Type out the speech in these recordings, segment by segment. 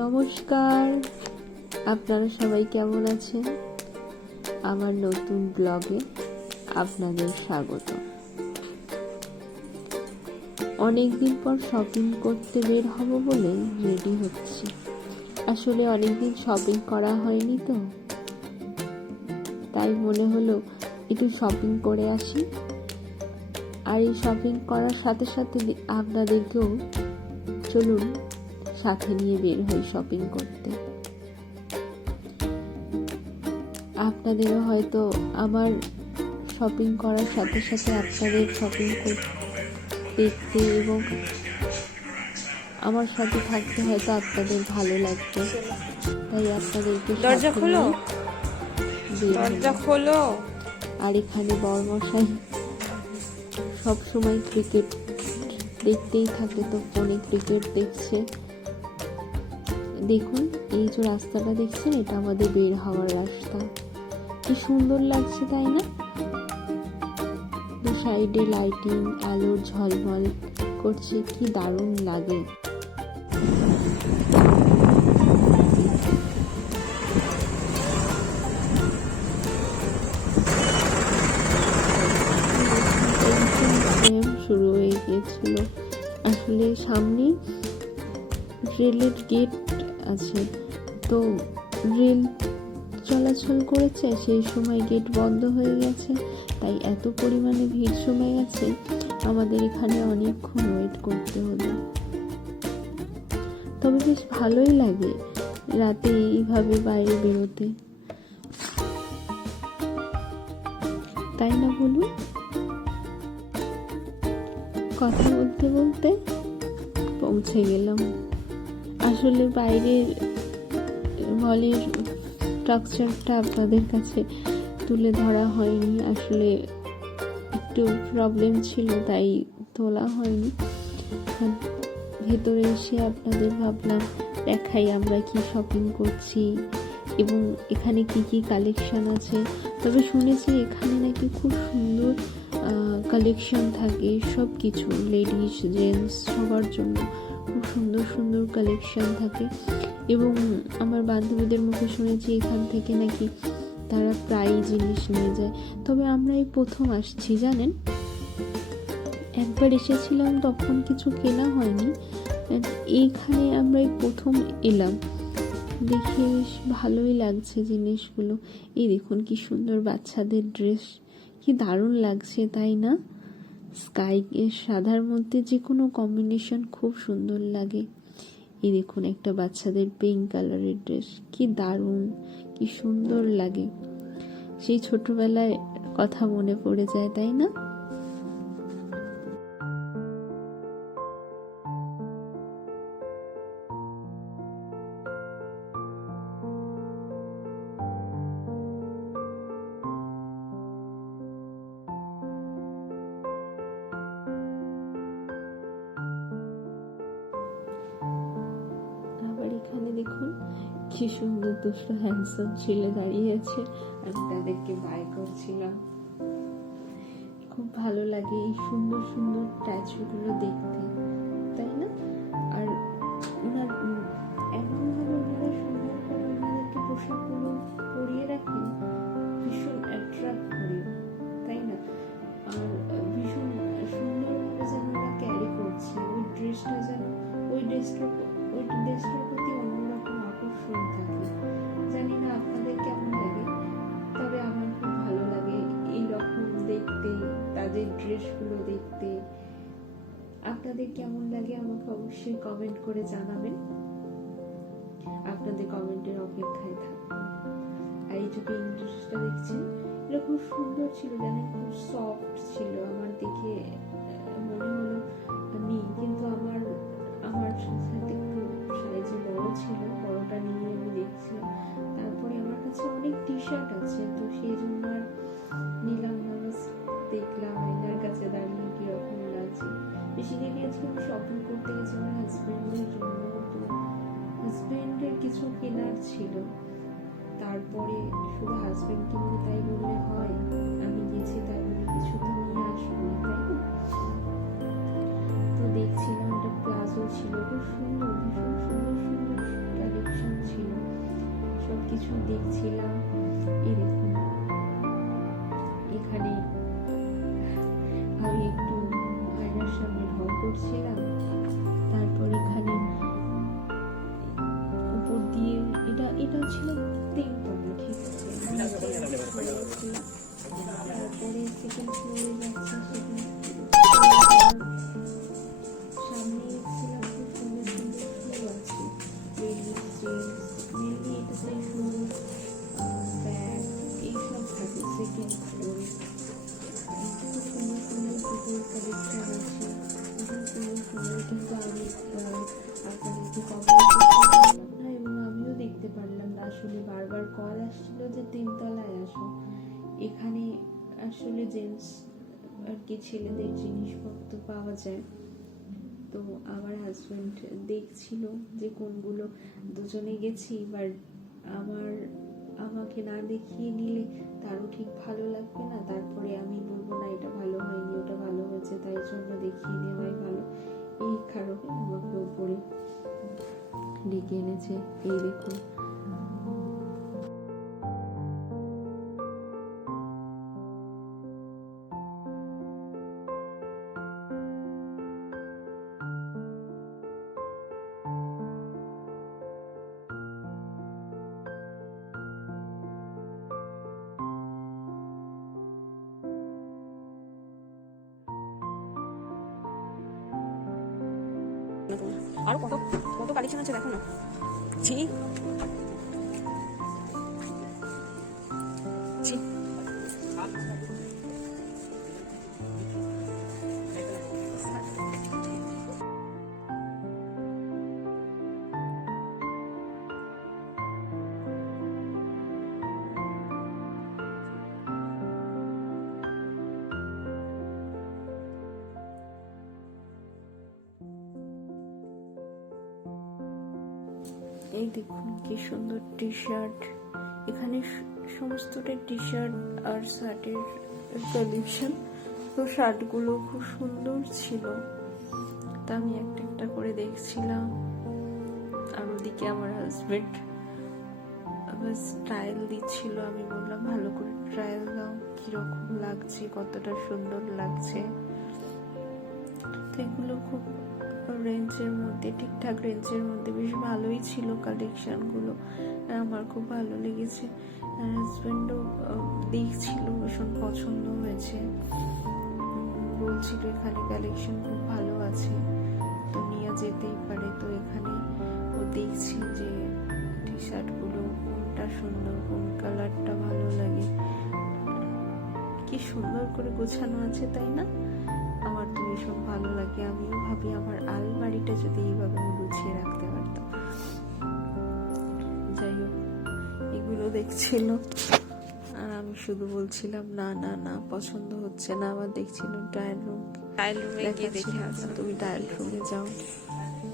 নমস্কার, আপনারা সবাই কেমন আছেন? আমার নতুন ব্লগে আপনাদের স্বাগত। অনেকদিন পর শপিং করতে বের হব বলে রেডি হচ্ছি। আসলে অনেকদিন শপিং করা হয়নি তো, তাই মনে হলো একটু শপিং করে আসি। আর এই শপিং করার সাথে সাথে আপনাদেরকেও চলুন সাথে নিয়ে বের হই শপিং করতে। আপনাদেরও হয়তো আমার শপিং করার সাথে সাথে আপনাদের শপিং দেখতে এবং আমার সাথে থাকতে হয়তো আপনাদের ভালো লাগবে, তাই আপনাদেরকে দরজা খোলো। আর এখানে বড়মশাই সব সময় ক্রিকেট দেখতেই থাকে, তো ফোনে ক্রিকেট দেখছে। দেখুন, এই যে রাস্তাটা দেখছেন, এটা আমাদের বের হওয়ার রাস্তা। কি সুন্দর লাগছে তাই না? দু সাইডে লাইটিং, আলোর ঝলমল করছে, কি দারুণ লাগে। শুরু হয়ে গিয়েছিল। আসলে সামনে রেলের গেট আছে, তো রেল চলাচল করেছে, সেই সময় গেট বন্ধ হয়ে গেছে, তাই এত পরিমাণে ভিড় জমে গেছে, আমাদের এখানে অনেকক্ষণ ওয়েট করতে হলো। তবে বেশ ভালোই লাগে রাতে এইভাবে বাইরে বেরোতে, তাই না বলুন? কথা বলতে বলতে পৌঁছে গেলাম। আসলে বাইরের মলের স্ট্রাকচারটা আপনাদের কাছে তুলে ধরা হয়নি, আসলে একটু প্রবলেম ছিল তাই তোলা হয়নি। ভেতরে এসে আপনাদের ভাবলাম দেখাই আমরা কি শপিং করছি এবং এখানে কি কি কালেকশন আছে। তবে শুনেছি এখানে নাকি খুব সুন্দর কালেকশন থাকে, সব কিছু লেডিস জেন্টস সবার জন্য খুব সুন্দর সুন্দর কালেকশন থাকে। এবং আমার বান্ধবীদের মুখে শুনেছি এখান থেকে নাকি তারা প্রায় জিনিস নিয়ে যায়। তবে আমরা এই প্রথম আসছি, জানেন, একবার এসেছিলাম তখন কিছু কেনা হয়নি, এইখানে আমরা এই প্রথম এলাম, দেখে বেশ ভালোই লাগছে জিনিসগুলো। এই দেখুন কি সুন্দর বাচ্চাদের ড্রেস, কি দারুণ লাগছে তাই না? স্কাই সাদার মধ্যে যে কোনো কম্বিনেশন খুব সুন্দর লাগে। এই দেখুন একটা বাচ্চাদের পিঙ্ক কালারের ড্রেস, কি দারুণ, কি সুন্দর লাগে। সেই ছোটবেলায় কথা মনে পড়ে যায়, তাই না? এখানে দেখুন কি সুন্দর দুটো হ্যান্ডসাম ছেলে দাঁড়িয়ে আছে, আমি তাদেরকে বাই করছিলাম। খুব ভালো লাগে এই সুন্দর সুন্দর স্ট্যাচুগুলো দেখতে, তাই না? আর এমনভাবে ওনারা সুন্দর করে ওনাদেরকে পোশাকগুলো পরিয়ে রাখেন, ভীষণ অ্যাট্রাক্ট করে, তাই না? আর ভীষণ সুন্দরভাবে যেন ওরা ক্যারি করছে ওই ড্রেসটার প্রতি অন্যরকম আকর্ষণ থাকে। জানি না আপনাদের কেমন লাগে, তবে আমার খুব ভালো লাগে এইরকম দেখতে, তাদের ড্রেসগুলো দেখতে। আপনাদের কেমন লাগে আমাকে অবশ্যই কমেন্ট করে জানাবেন, আপনাদের কমেন্টের অপেক্ষায় থাকবো। আর এই যে পিঙ্ক ড্রেসটা দেখছেন, এটা খুব সুন্দর ছিল, জানেন, খুব সফট ছিল। আমার দেখে মনে হলো নিই, কিন্তু আমার সাথে একটু সাইজে বড় ছিল, বড়টা নিয়ে আমি দেখছিলাম। তারপরে আমার কাছে অনেক টি শার্ট আছে, তো সেই জন্য আর নিলাম না, দেখলাম আয়নার কাছে দাঁড়িয়ে কিরকম লাগছে। বেসিক্যালি আজকে আমি শপিং করতে গেছি আমার হাজবেন্ডের জন্য, তো হাজবেন্ডের কিছু কেনার ছিল। তারপরে শুধু হাজবেন্ডকে নিয়ে তাই বললে হয়? আমি গেছি তাই বলে কিছু তো নিয়ে আসবো না, তাই না? তো দেখছিলাম একটা প্লাজো ছিল, খুব সুন্দর, ভীষণ সুন্দর কিছু দেখছিলাম। এই দেখুন, এখানে আমি একটু আয়নার সামনে ঢং করছিলাম। তারপর এখানে উপর দিয়ে এটা ছিল 3 তলা, ঠিক আছে। তারপরে সেকেন্ড ফ্লোরে যাচ্ছে, সামনে ছিলাম খুব সুন্দর সুন্দর ফুল আছে, মেনলি এটাতে ফুল, ব্যাগ এইসব থাকে সেকেন্ড ফ্লোরে। খুব সুন্দর সুন্দর জুতোর কালেকশন আছে, খুব সুন্দর সুন্দর, কিন্তু আমি আপনাদেরকে কভার করতে পারলাম না এবং আমিও দেখতে পারলাম না। আসলে বারবার কল আসছিল যে 3 তলায় আসো। এখানে আসলে জেন্টস আর কি ছেলেদের জিনিসপত্র পাওয়া যায়। তো আমার হাজব্যান্ড দেখছিল যে কোনগুলো, দুজনে গেছি, বাট আমাকে না দেখিয়ে নিলে তারও ঠিক ভালো লাগবে না। তারপরে আমি বলবো না এটা ভালো হয়নি, ওটা ভালো হয়েছে, তাই জন্য দেখিয়ে নেওয়াই ভালো। এই কারণে আমাকে উপরে ডেকে এনেছে। এই দেখুন, আরো কত কত কালেকশন আছে দেখো না। ছি ছি এই দেখুন কি সুন্দর টি শার্ট। এখানে সমস্তটা টি শার্ট আর শার্টের কালেকশন। তো শার্টগুলো খুব সুন্দর ছিল, তা আমি একটা একটা করে দেখছিলাম। আর ওদিকে আমার হাজবেন্ড ট্রায়াল দিচ্ছিল। আমি বললাম ভালো করে ট্রায়াল দাও, কিরকম লাগছে, কতটা সুন্দর লাগছে। তো এগুলো খুব রেঞ্জের মধ্যে, ঠিকঠাক রেঞ্জের মধ্যে, বেশ ভালোই ছিল কালেকশনগুলো। আমার খুব ভালো লেগেছে। হাজব্যান্ডও দেখছিল, ভীষণ পছন্দ হয়েছে, বলছিল এখানে কালেকশন খুব ভালো আছে, তো নিয়ে যেতেই পারে। তো এখানে ও দেখছি যে টি শার্টগুলো কোনটা সুন্দর, কোন কালারটা ভালো লাগে, কি সুন্দর করে গোছানো আছে, তাই না? আমার তো ভীষণ ভালো লাগে। আমিও ভাবি আমার আলমারিটা যদি এইভাবে আমি গুছিয়ে রাখতে পারতাম। যাই হোক, এগুলো দেখছিল আর আমি শুধু বলছিলাম না না না, পছন্দ হচ্ছে না। আবার দেখছিলাম ট্রায়াল রুমে গিয়ে দেখে আসো, তুমি ট্রায়াল রুমে যাও,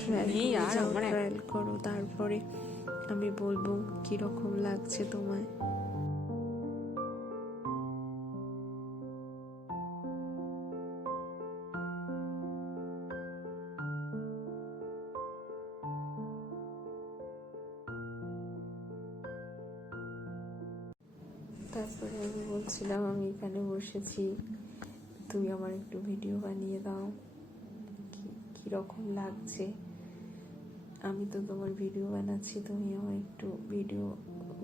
ট্রায়াল করো, তারপরে আমি বলবো কিরকম লাগছে তোমায়। তারপরে আমি বলছিলাম আমি এখানে বসেছি, তুমি আমার একটু ভিডিও বানিয়ে দাও, কীরকম লাগছে। আমি তো তোমার ভিডিও বানাচ্ছি, তুমি আমার একটু ভিডিও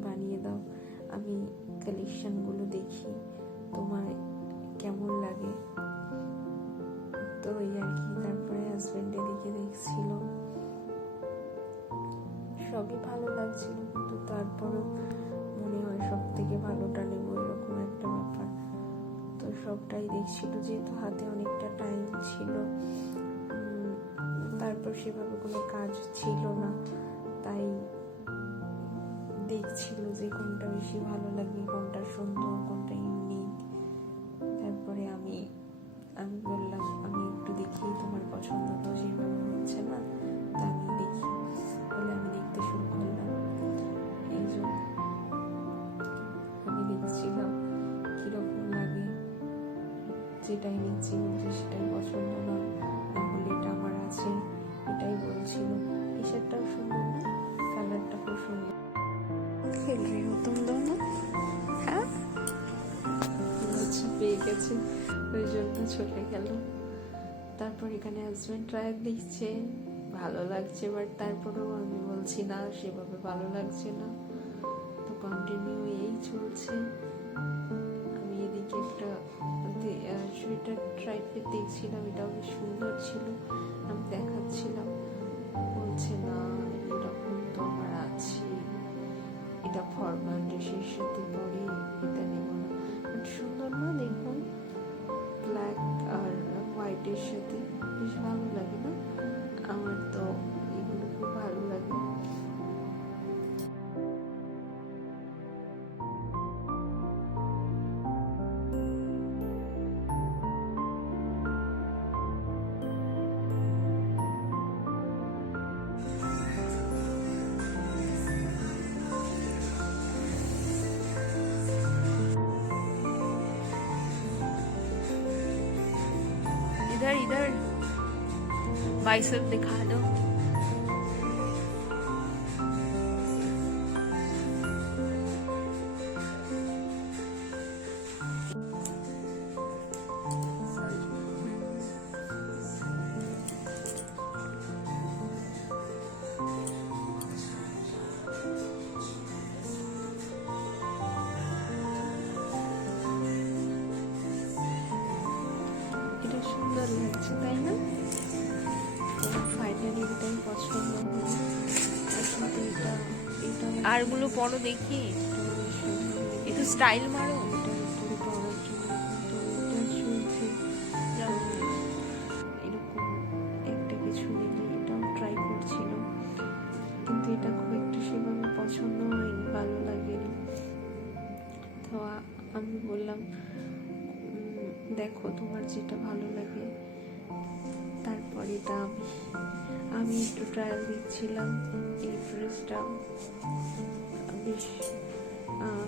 বানিয়ে দাও, আমি কালেকশনগুলো দেখি, তোমার কেমন লাগে। তো এই আর কি। তারপরে হাজব্যান্ডের দিকে দেখছিল, সবই ভালো লাগছিল, কিন্তু তারপরও মনে হয় সব থেকে ভালোটা নেবো, এরকম একটা ব্যাপার। তো সবটাই দেখছিল, যেহেতু হাতে অনেকটা টাইম ছিল, তারপর সেভাবে কোনো কাজ ছিল না, তাই দেখছিল যে কোনটা বেশি ভালো লাগে, কোনটা সুন্দর, কোনটা ইউনিক। তারপরে আমি বললাম আমি একটু দেখি, তোমার পছন্দ তো সেভাবে হচ্ছে না, তা আমি দেখি বলে আমি দেখতে শুরু করলাম। এই জন্য আমি দেখছিলাম কিরকম লাগে, যেটাই নিচ্ছি বলছে সেটাই পছন্দ না, না হলে এটা আমার আছে, এটাই বলছিল। টি শার্টটাও সুন্দর না, কালারটা খুব সুন্দর। গেছে, ওই জন্য চলে গেল। তারপর এখানে হাজব্যান্ড ট্রায়াল দিচ্ছে, ভালো লাগছে, বাট তারপরেও আমি বলছি না, সেভাবে ভালো লাগছে না। তো কন্টিনিউ এই চলছে। আমি এদিকে একটা সোয়েটার ট্রাইপের দেখছিলাম, এটাও বেশ সুন্দর ছিল, আমি দেখাচ্ছিলাম। বলছে না, এরকম তো আমার আছে, এটা ফর্মাল ড্রেসের সাথে পরি, এটা নেব না। বাট সুন্দর না, দেখুন ব্ল্যাক আর হোয়াইটের সাথে বেশ ভালো লাগে না? আমার তো এগুলো খুব ভালো লাগে। इधर इधर बाइसेप दिखा दो। এটা সুন্দর লাগছে, তাই না? ফাইনালি এটাই পছন্দ হলো। আসলে এটা এটা আরগুলো পরো দেখি, বেশ সুন্দর লেগেছে। একটু স্টাইল মারো। এটার উপরে পড়ার জন্য কিন্তু এটা চলছে। এরকম একটা কিছু নিলে এটাও ট্রাই করছিল, কিন্তু এটা খুব একটা সেভাবে পছন্দ হয়নি, ভালো লাগেনি। তো আমি বললাম, দেখো তোমার যেটা ভালো লাগে। তারপর এটা আমি একটু ট্রায়াল দিচ্ছিলাম। এই ড্রেসটা বেশ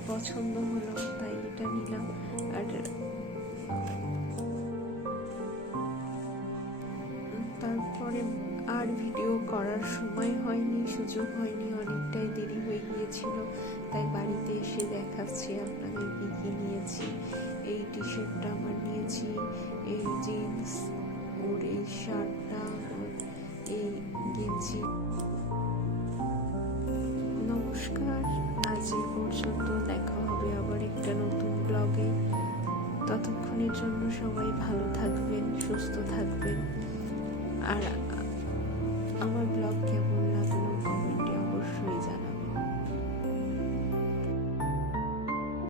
পছন্দ হলো, তাই এটা নিলাম। আর তারপরে আর ভিডিও করার সময় হয়নি, সুযোগ হয়নি, অনেকটাই দেরি হয়ে গিয়েছিল। তাই বাড়িতে এসে দেখাচ্ছি আপনাদের কি কি নিয়েছি। এই টি শার্টটা আমার নিয়েছি, এই জিন্স, ওর এই শার্টটা, ওর এই গেঞ্জি। নমস্কার, আজ এই পর্যন্ত। দেখা হবে আবার একটা নতুন ব্লগে। ততক্ষণের জন্য সবাই ভালো থাকবেন, সুস্থ থাকবেন। আর